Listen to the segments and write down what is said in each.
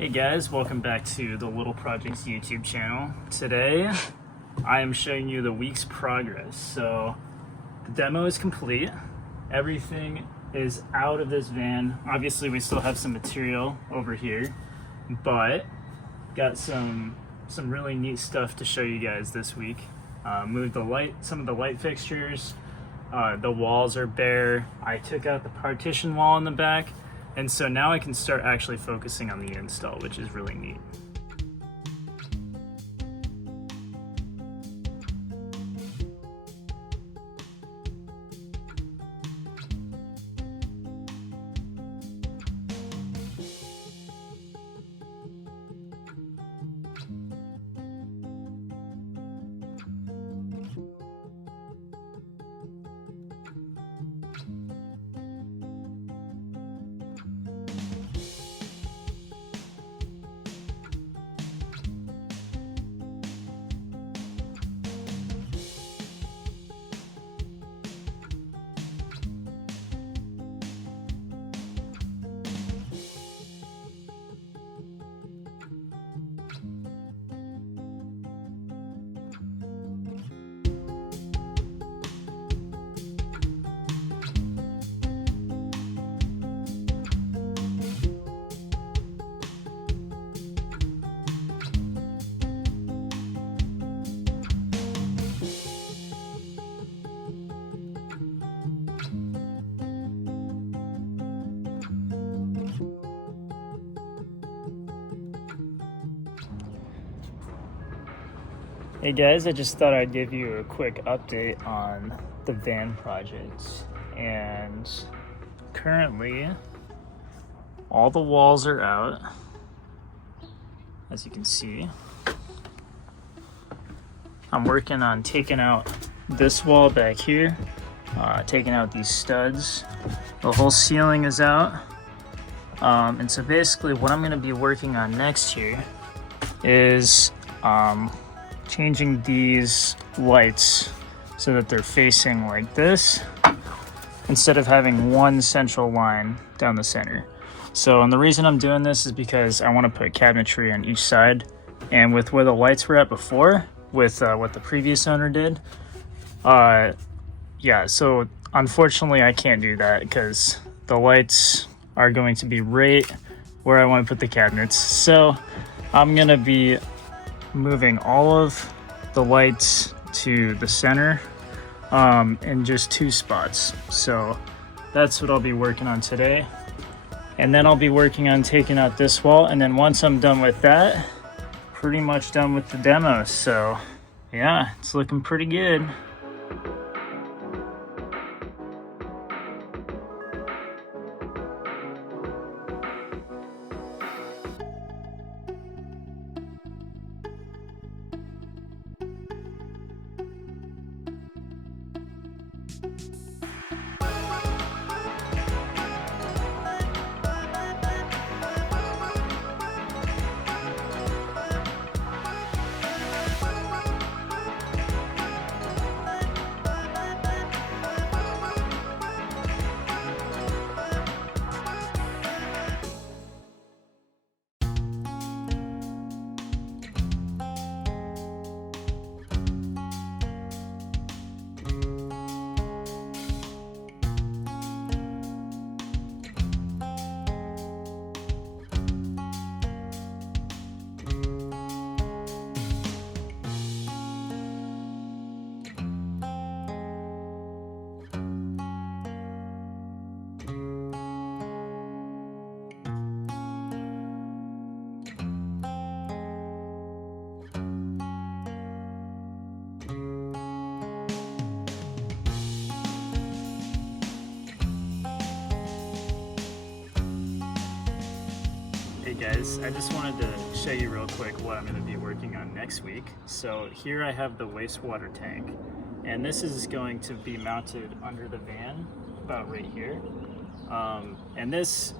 Hey guys, welcome back to the Little Projects YouTube channel. Today, I am showing you the week's progress. So, the demo is complete. Everything is out of this van. Obviously, we still have some material over here, but got some really neat stuff to show you guys this week. Moved some of the light fixtures. The walls are bare. I took out the partition wall in the back. And so now I can start actually focusing on the install, which is really neat. Hey guys, I just thought I'd give you a quick update on the van project. And currently, all the walls are out, as you can see. I'm working on taking out this wall back here, taking out these studs. The whole ceiling is out. And so basically what I'm gonna be working on next here is changing these lights so that they're facing like this instead of having one central line down the center. So, and the reason I'm doing this is because I want to put cabinetry on each side, and with where the lights were at before, with what the previous owner did, yeah, so unfortunately I can't do that because the lights are going to be right where I want to put the cabinets. So I'm gonna be moving all of the lights to the center in just two spots. So that's what I'll be working on today. And then I'll be working on taking out this wall. And then once I'm done with that, pretty much done with the demo. So yeah, it's looking pretty good. Hey guys, I just wanted to show you real quick what I'm going to be working on next week. So here I have the wastewater tank, and this is going to be mounted under the van about right here. And this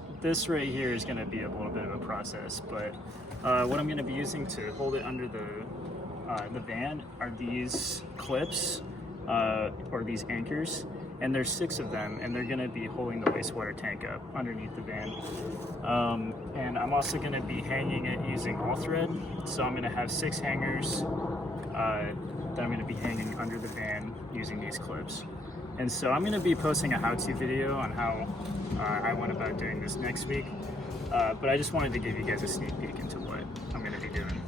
right here is going to be a little bit of a process, but what I'm going to be using to hold it under the van are these clips or these anchors. and there's 6 of them, and they're going to be holding the wastewater tank up underneath the van. And I'm also going to be hanging it using all thread, so I'm going to have 6 hangers that I'm going to be hanging under the van using these clips. And so I'm going to be posting a how-to video on how I went about doing this next week, but I just wanted to give you guys a sneak peek into what I'm going to be doing.